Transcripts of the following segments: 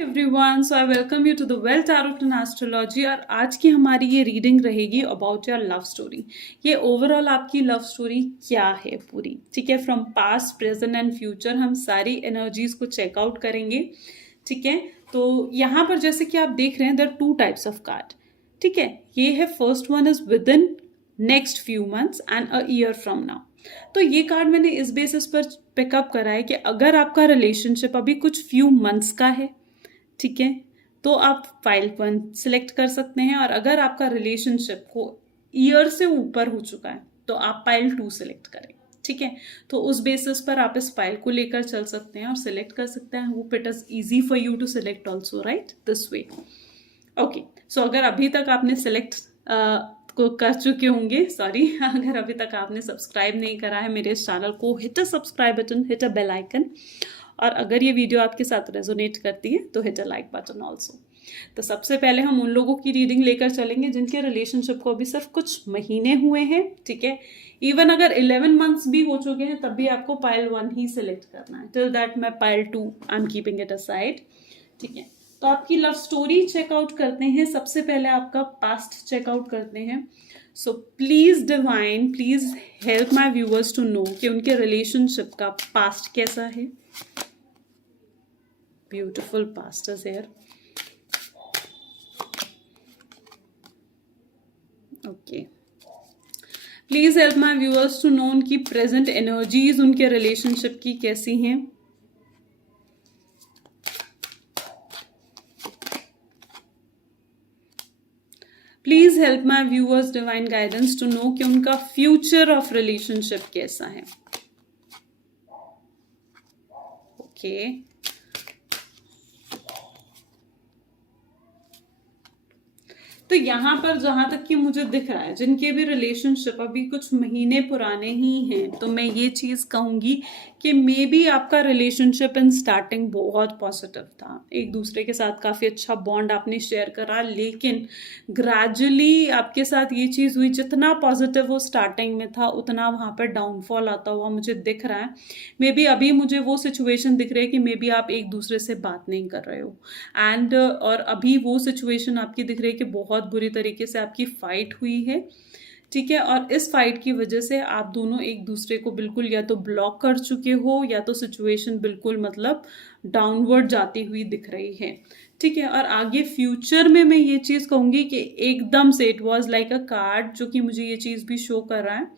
Everyone, so I welcome you to the well tarot and astrology. और आज की हमारी ये रीडिंग रहेगी अबाउट योर लव स्टोरी। ये ओवरऑल आपकी लव स्टोरी क्या है पूरी, ठीक है। From past, present and future हम सारी एनर्जीज को चेकआउट करेंगे, ठीक है। तो यहाँ पर जैसे कि आप देख रहे हैं, there are two types of card, ठीक है। ये है first one is within next few months and a year from now. तो ये कार्ड मैंने इस बेसिस पर पिकअप करा है कि अगर आपका रिलेशनशिप अभी कुछ फ्यू मंथ्स का है, ठीक है, तो आप फाइल 1 सिलेक्ट कर सकते हैं। और अगर आपका रिलेशनशिप को ईयर से ऊपर हो चुका है तो आप फाइल 2 सिलेक्ट करें, ठीक है। तो उस बेसिस पर आप इस फाइल को लेकर चल सकते हैं और सिलेक्ट कर सकते हैं। Hope it is easy for you to select also, right, this way. Okay, so अगर अभी तक आपने सिलेक्ट को कर चुके होंगे, सॉरी, अगर अभी तक आपने सब्सक्राइब नहीं करा है मेरे इस चैनल को, hit a subscribe button, hit a bell icon. और अगर ये वीडियो आपके साथ रेजोनेट करती है तो hit a like button also. तो सबसे पहले हम उन लोगों की रीडिंग लेकर चलेंगे जिनके रिलेशनशिप को अभी सिर्फ कुछ महीने हुए हैं, ठीक है। इवन अगर 11 मंथ्स भी हो चुके हैं तब भी आपको पाइल 1 ही सिलेक्ट करना है। टिल दैट मैं pile 2 I am keeping it aside, ठीक है। तो आपकी लव स्टोरी चेकआउट करते हैं। सबसे पहले आपका पास्ट चेकआउट करते हैं। So please divine, please help my viewers to know कि उनके रिलेशनशिप का पास्ट कैसा है। Beautiful pastors here. Okay. Please help my viewers to know उनकी present energies उनके relationship की कैसी हैं। Please help my viewers divine guidance to know कि उनका future of relationship कैसा है। Okay. तो यहाँ पर जहां तक कि मुझे दिख रहा है, जिनके भी रिलेशनशिप अभी कुछ महीने पुराने ही हैं, तो मैं ये चीज कहूंगी कि मे बी आपका रिलेशनशिप इन स्टार्टिंग बहुत पॉजिटिव था, एक दूसरे के साथ काफी अच्छा बॉन्ड आपने शेयर करा, लेकिन ग्रेजुअली आपके साथ ये चीज हुई, जितना पॉजिटिव वो स्टार्टिंग में था उतना वहां पर डाउनफॉल आता हुआ मुझे दिख रहा है। मे बी अभी मुझे वो सिचुएशन दिख रही है कि मे बी आप एक दूसरे से बात नहीं कर रहे हो, एंड और अभी वो सिचुएशन आपकी दिख रही है कि बहुत बुरी तरीके से आपकी फाइट हुई है, ठीक है। और इस फाइट की वजह से आप दोनों एक दूसरे को बिल्कुल या तो ब्लॉक कर चुके हो या तो सिचुएशन बिल्कुल मतलब डाउनवर्ड जाती हुई दिख रही है, ठीक है। और आगे फ्यूचर में मैं ये चीज कहूंगी कि एकदम से it was like a card, जो कि मुझे ये चीज भी शो कर रहा है,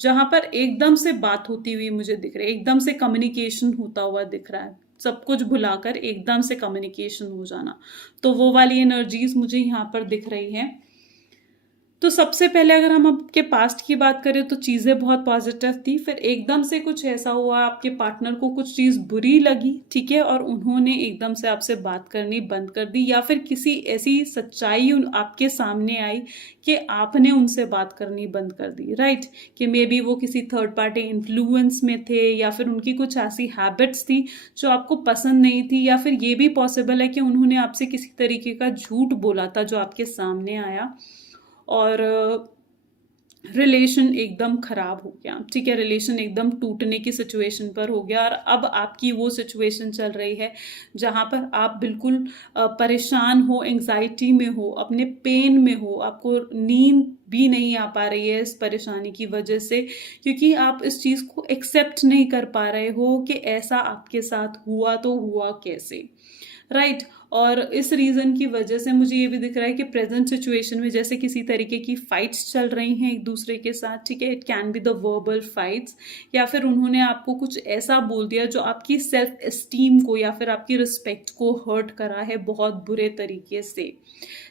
जहां पर एकदम से बात होती हुई मुझे दिख रही है, एकदम से कम्युनिकेशन होता हुआ दिख रहा है, सब कुछ भुलाकर एकदम से कम्युनिकेशन हो जाना। तो वो वाली एनर्जीज मुझे यहाँ पर दिख रही है। तो सबसे पहले अगर हम आपके पास्ट की बात करें तो चीज़ें बहुत पॉजिटिव थी, फिर एकदम से कुछ ऐसा हुआ, आपके पार्टनर को कुछ चीज़ बुरी लगी, ठीक है, और उन्होंने एकदम से आपसे बात करनी बंद कर दी, या फिर किसी ऐसी सच्चाई आपके सामने आई कि आपने उनसे बात करनी बंद कर दी, राइट। कि मे बी वो किसी थर्ड पार्टी इन्फ्लुएंस में थे, या फिर उनकी कुछ ऐसी हैबिट्स थी जो आपको पसंद नहीं थी, या फिर ये भी पॉसिबल है कि उन्होंने आपसे किसी तरीके का झूठ बोला था जो आपके सामने आया, और रिलेशन एकदम खराब हो गया, ठीक है। रिलेशन एकदम टूटने की सिचुएशन पर हो गया, और अब आपकी वो सिचुएशन चल रही है जहां पर आप बिल्कुल परेशान हो, एंजाइटी में हो, अपने पेन में हो, आपको नींद भी नहीं आ पा रही है इस परेशानी की वजह से, क्योंकि आप इस चीज को एक्सेप्ट नहीं कर पा रहे हो कि ऐसा आपके साथ हुआ तो हुआ कैसे, राइट। और इस रीजन की वजह से मुझे ये भी दिख रहा है कि प्रेजेंट सिचुएशन में जैसे किसी तरीके की फाइट्स चल रही हैं एक दूसरे के साथ, ठीक है। It can be the verbal fights, या फिर उन्होंने आपको कुछ ऐसा बोल दिया जो आपकी सेल्फ एस्टीम को या फिर आपकी रिस्पेक्ट को हर्ट करा है बहुत बुरे तरीके से,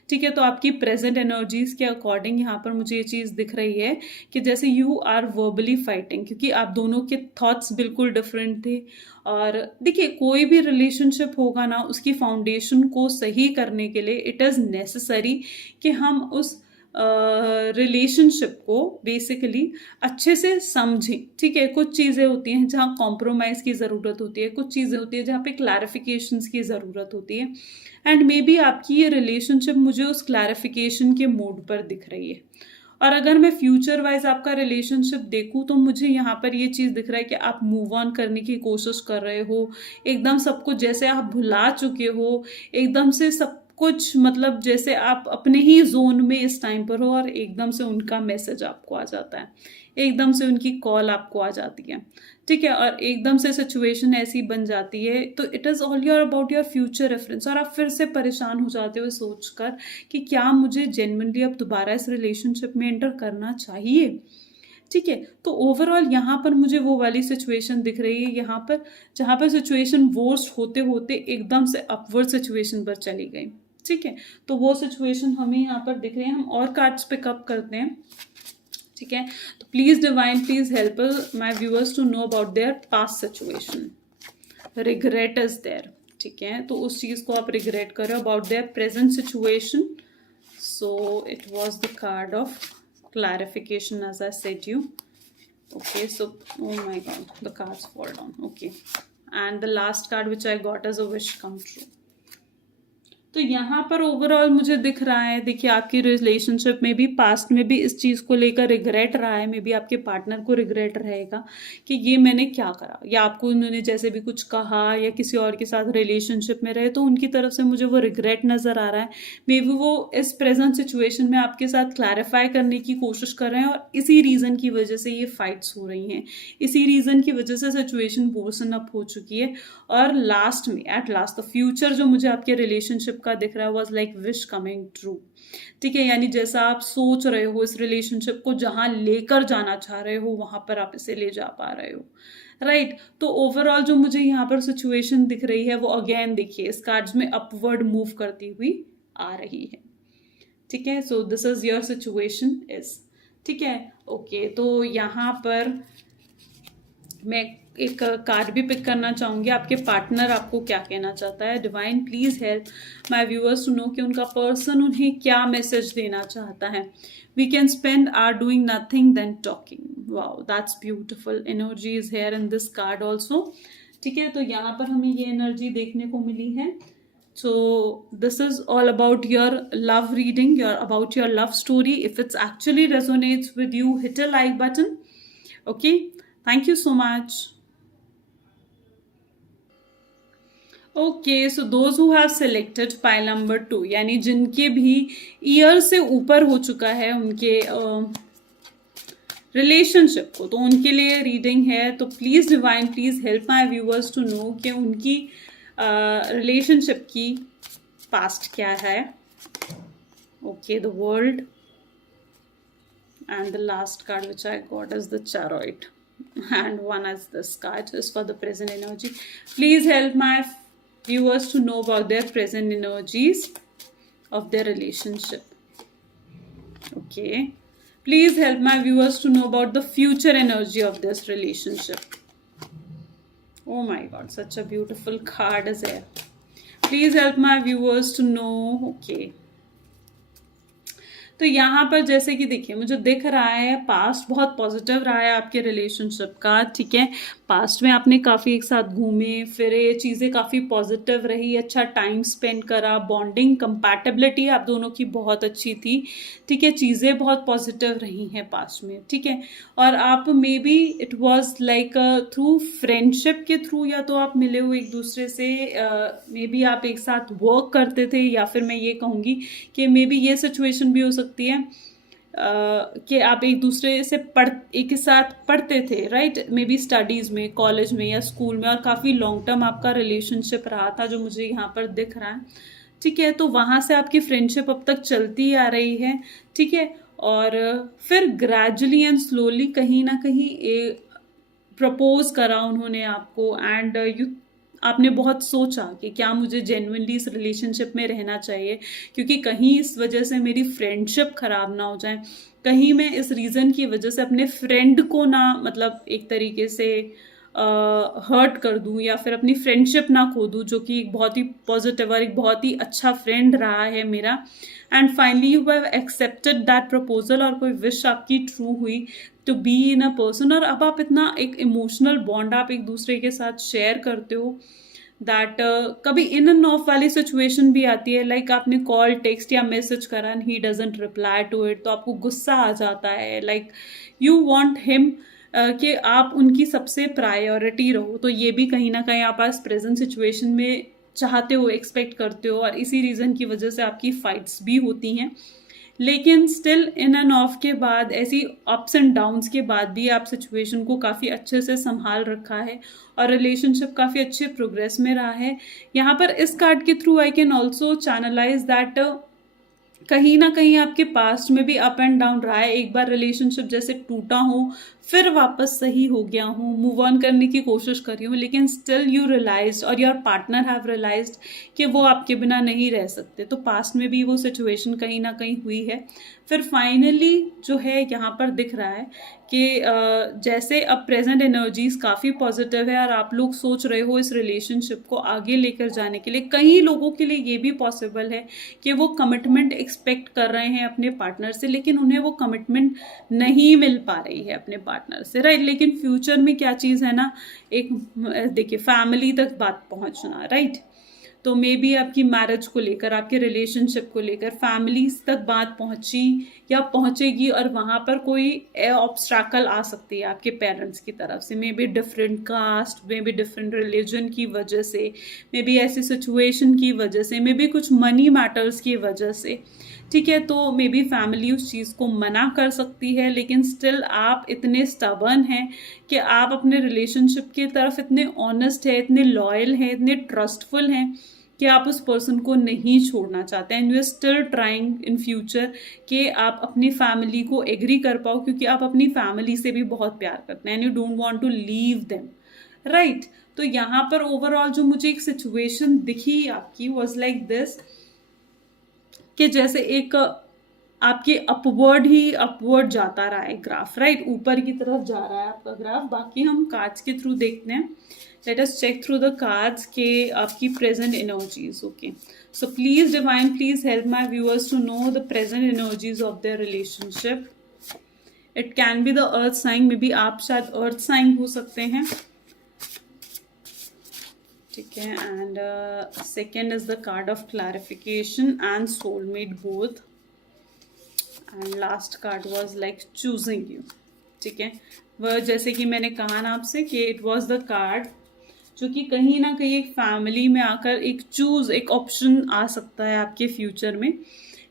ठीक है। तो आपकी प्रेजेंट एनर्जीज के अकॉर्डिंग यहाँ पर मुझे ये चीज दिख रही है कि जैसे यू आर वर्बली फाइटिंग, क्योंकि आप दोनों के थॉट्स बिल्कुल डिफरेंट थे। और देखिए, कोई भी रिलेशनशिप होगा ना, उसकी फाउंडेशन को सही करने के लिए इट इज नेसेसरी कि हम उस रिलेशनशिप को बेसिकली अच्छे से समझें, ठीक है। कुछ चीज़ें होती हैं जहाँ कॉम्प्रोमाइज़ की ज़रूरत होती है, कुछ चीज़ें होती है जहाँ पे क्लैरिफिकेशंस की ज़रूरत होती है, एंड मे बी आपकी ये रिलेशनशिप मुझे उस क्लैरिफिकेशन के मोड पर दिख रही है। और अगर मैं फ्यूचर वाइज आपका रिलेशनशिप देखूं तो मुझे यहाँ पर ये चीज़ दिख रहा है कि आप मूव ऑन करने की कोशिश कर रहे हो, एकदम सब कुछ जैसे आप भुला चुके हो, एकदम से सब कुछ मतलब जैसे आप अपने ही जोन में इस टाइम पर हो, और एकदम से उनका मैसेज आपको आ जाता है, एकदम से उनकी कॉल आपको आ जाती है, ठीक है, और एकदम से सिचुएशन ऐसी बन जाती है, तो it is all your about your future reference, और आप फिर से परेशान हो जाते हो सोचकर कि क्या मुझे जेन्युइनली अब दोबारा इस रिलेशनशिप में एंटर करना चाहिए, ठीक है। तो ओवरऑल यहाँ पर मुझे वो वाली सिचुएशन दिख रही है यहाँ पर, जहाँ पर सिचुएशन वर्स्ट होते होते एकदम से अपवर्ड सिचुएशन पर चली गई, ठीक है। तो वो सिचुएशन हमें यहाँ पर दिख रहे हैं। हम और कार्ड्स पिकअप करते हैं, ठीक है। तो please divine, please help my viewers to know about their past situation. Regret is there, ठीक है, तो उस चीज को आप रिग्रेट करो about their present situation. So it was the card of clarification, as I said you. Okay, so oh my god, the cards fall down. Okay, and the last card which I got is a wish come true. तो यहाँ पर overall मुझे दिख रहा है, देखिए आपकी relationship में भी पास्ट में भी इस चीज़ को लेकर रिग्रेट रहा है, मे बी आपके पार्टनर को रिग्रेट रहेगा कि ये मैंने क्या करा, या आपको उन्होंने जैसे भी कुछ कहा या किसी और के साथ रिलेशनशिप में रहे तो उनकी तरफ से मुझे वो रिग्रेट नज़र आ रहा है। मे बी वो इस प्रेजेंट सिचुएशन में आपके साथ क्लैरिफाई करने की कोशिश कर रहे हैं, और इसी रीज़न की वजह से ये फाइट्स हो रही हैं, इसी रीज़न की वजह से सिचुएशन वर्सन अप हो चुकी है। और लास्ट में एट लास्ट द फ्यूचर जो मुझे आपके रिलेशनशिप का दिख रहा है was like wish coming true, ठीक है, यानी जैसा आप सोच रहे हो इस रिलेशनशिप को जहां लेकर जाना चाह रहे हो वहां पर आप इसे ले जा पा रहे हो, राइट। तो ओवरऑल जो मुझे यहाँ पर सिचुएशन दिख रही है वो अगेन देखिए इस कार्ड्स में अपवर्ड मूव करती हुई आ रही है, ठीक है। So this is your situation is, ठीक है। ओके, तो यहाँ पर मैं एक कार्ड भी पिक करना चाहूंगी, आपके पार्टनर आपको क्या कहना चाहता है। Divine please help my viewers to know कि उनका पर्सन उन्हें क्या मैसेज देना चाहता है। We can spend are doing nothing than talking. Wow, that's beautiful energy is here in this card also, ठीक है। तो यहाँ पर हमें ये एनर्जी देखने को मिली है। So this is all about your love reading, about your love story. If it's actually resonates with you, hit a like button. Okay, thank you so much. Okay, so those who have selected pile number 2, यानी जिनके भी year से ऊपर हो चुका है उनके relationship को, तो उनके लिए रीडिंग है। तो please divine, please help my viewers to know कि उनकी रिलेशनशिप की पास्ट क्या है। Okay, the world, and the last card which I got is the chariot, and one as this card is for the present energy. Please help my viewers to know about their present energies of their relationship. Okay, please help my viewers to know about the future energy of this relationship. Oh my god, such a beautiful card is here. Please help my viewers to know. Okay, तो यहाँ पर जैसे कि देखिए मुझे दिख रहा है पास्ट बहुत पॉजिटिव रहा है आपके रिलेशनशिप का, ठीक है। पास्ट में आपने काफ़ी एक साथ घूमे फिरे, चीज़ें काफ़ी पॉजिटिव रही, अच्छा टाइम स्पेंड करा, बॉन्डिंग कंपैटिबिलिटी आप दोनों की बहुत अच्छी थी, ठीक है। चीज़ें बहुत पॉजिटिव रही हैं पास्ट में, ठीक है। और आप may be it was like through friendship के थ्रू, या तो आप मिले हो एक दूसरे से, मे बी आप एक साथ वर्क करते थे, या फिर मैं ये कहूँगी कि मे बी ये सिचुएशन भी हो सकती है कि आप एक दूसरे से एक साथ पढ़ते थे, राइट, मे बी स्टडीज़ में, कॉलेज में या स्कूल में, और काफ़ी लॉन्ग टर्म आपका रिलेशनशिप रहा था जो मुझे यहाँ पर दिख रहा है, ठीक है। तो वहाँ से आपकी फ्रेंडशिप अब तक चलती आ रही है, ठीक है। और फिर ग्रेजुअली एंड स्लोली कहीं ना कहीं प्रपोज करा उन्होंने आपको, एंड आपने बहुत सोचा कि क्या मुझे जेन्युइनली इस रिलेशनशिप में रहना चाहिए, क्योंकि कहीं इस वजह से मेरी फ्रेंडशिप खराब ना हो जाए, कहीं मैं इस रीज़न की वजह से अपने फ्रेंड को ना मतलब एक तरीके से हर्ट कर दूं, या फिर अपनी फ्रेंडशिप ना खो दूं, जो कि एक बहुत ही पॉजिटिव और एक बहुत ही अच्छा फ्रेंड रहा है मेरा। And finally you have accepted that proposal, और कोई विश आपकी ट्रू हुई to be in a person, और अब आप इतना एक इमोशनल बॉन्ड आप एक दूसरे के साथ शेयर करते हो, दैट कभी इन एंड ऑफ वाली सिचुएशन भी आती है, लाइक आपने कॉल टेक्स्ट या मैसेज करा and he doesn't reply to it, तो आपको गुस्सा आ जाता है, लाइक यू वांट हिम कि आप उनकी सबसे प्रायोरिटी रहो। तो ये भी कहीं ना कहीं आप आज प्रेजेंट सिचुएशन में चाहते हो, एक्सपेक्ट करते हो, और इसी रीज़न की वजह से आपकी फाइट्स भी होती हैं। लेकिन स्टिल इन एंड ऑफ के बाद, ऐसी अप्स एंड डाउन्स के बाद भी आप सिचुएशन को काफ़ी अच्छे से संभाल रखा है और रिलेशनशिप काफ़ी अच्छे प्रोग्रेस में रहा है। यहाँ पर इस कार्ड के through I can also channelize that कहीं ना कहीं आपके पास्ट में भी अप एंड डाउन रहा है। एक बार रिलेशनशिप जैसे टूटा हो, फिर वापस सही हो गया हूँ, मूव ऑन करने की कोशिश कर रही हूँ, लेकिन स्टिल यू रियलाइज और योर पार्टनर हैव रियलाइज्ड कि वो आपके बिना नहीं रह सकते। तो पास्ट में भी वो सिचुएशन कहीं ना कहीं हुई है। फिर फाइनली जो है यहाँ पर दिख रहा है कि जैसे अब प्रेजेंट एनर्जीज काफ़ी पॉजिटिव है और आप लोग सोच रहे हो इस रिलेशनशिप को आगे लेकर जाने के लिए। कई लोगों के लिए ये भी पॉसिबल है कि वो कमिटमेंट एक्सपेक्ट कर रहे हैं अपने पार्टनर से, लेकिन उन्हें वो कमिटमेंट नहीं मिल पा रही है अपने पार्टनर से, राइट। लेकिन फ्यूचर में क्या चीज़ है ना, एक देखिए फैमिली तक बात पहुंचना, राइट। तो मे बी आपकी मैरिज को लेकर, आपके रिलेशनशिप को लेकर फैमिलीज तक बात पहुंची या पहुंचेगी, और वहां पर कोई ऑब्स्ट्रैकल आ सकती है आपके पेरेंट्स की तरफ से, may be different caste, may be different religion की वजह से, मे बी ऐसी सिचुएशन की वजह से, मे बी कुछ मनी मैटर्स की वजह से, ठीक है। तो मे बी फैमिली उस चीज़ को मना कर सकती है, लेकिन स्टिल आप इतने स्टबर्न हैं कि आप अपने रिलेशनशिप की तरफ इतने ऑनेस्ट है, इतने लॉयल हैं, इतने ट्रस्टफुल हैं कि आप उस पर्सन को नहीं छोड़ना चाहते, and you are still trying in future कि आप अपनी फैमिली को एग्री कर पाओ, क्योंकि आप अपनी फैमिली से भी बहुत प्यार करते हैं and you don't want to leave them, right. तो यहाँ पर ओवरऑल जो मुझे एक सिचुएशन दिखी आपकी वाज लाइक दिस, कि जैसे एक आपके अपवर्ड जाता रहा है ग्राफ, राइट, ऊपर की तरफ जा रहा है आपका ग्राफ। बाकी हम कार्ड्स के थ्रू देखते हैं। Let us check through the cards के आपकी present energies. Okay, so please divine, please help my viewers to know the present energies of their relationship. It can be the earth sign, maybe आप शायद earth sign हो सकते हैं, ठीक है। And second is the card of clarification and soulmate both, and last card was like choosing you, ठीक है। वह जैसे कि मैंने कहा ना आपसे कि इट वाज द कार्ड जो कि कहीं ना कहीं एक फैमिली में आकर एक ऑप्शन आ सकता है आपके फ्यूचर में।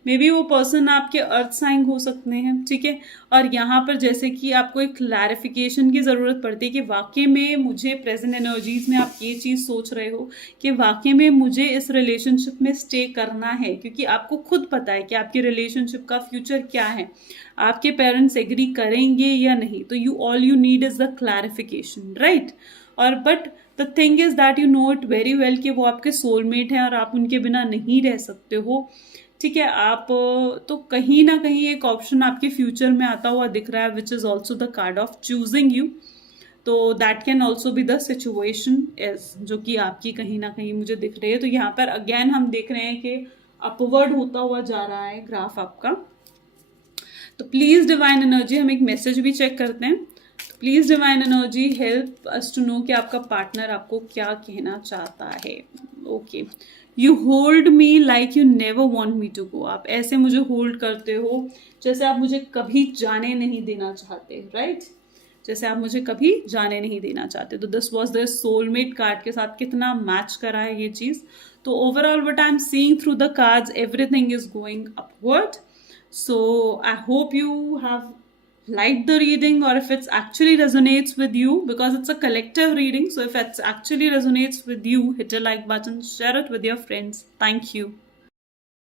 मे बी वो पर्सन आपके अर्थ साइन हो सकते हैं, ठीक है। और यहाँ पर जैसे कि आपको एक क्लैरिफिकेशन की ज़रूरत पड़ती है कि वाकई में मुझे प्रेजेंट एनर्जीज में आप ये चीज़ सोच रहे हो कि वाकई में मुझे इस रिलेशनशिप में स्टे करना है, क्योंकि आपको खुद पता है कि आपकी रिलेशनशिप का फ्यूचर क्या है, आपके पेरेंट्स एग्री करेंगे या नहीं। तो all you need is the clarification, right. और but the thing is that you know it very well कि वो आपके सोलमेट हैं और आप उनके बिना नहीं रह सकते हो, ठीक है। आप तो कहीं ना कहीं एक ऑप्शन आपके फ्यूचर में आता हुआ दिख रहा है, which is also the card of choosing you. तो that can also be the situation is, जो कि आपकी कहीं ना कहीं मुझे दिख रही है। तो यहाँ पर अगेन हम देख रहे हैं कि अपवर्ड होता हुआ जा रहा है ग्राफ आपका। तो प्लीज डिवाइन एनर्जी, हम एक मैसेज भी चेक करते हैं। तो please divine energy help us to know कि आपका पार्टनर आपको क्या कहना चाहता है। Okay, you hold me like you never want me to go. आप ऐसे मुझे होल्ड करते हो जैसे आप मुझे कभी जाने नहीं देना चाहते, राइट, जैसे आप मुझे कभी जाने नहीं देना चाहते। तो this was the soulmate card के साथ कितना मैच करा है ये चीज। तो overall what I am seeing through the cards, everything is going upward. So I hope you have liked the reading, or if it actually resonates with you, because it's a collective reading. So if it actually resonates with you, hit a like button, share it with your friends. Thank you.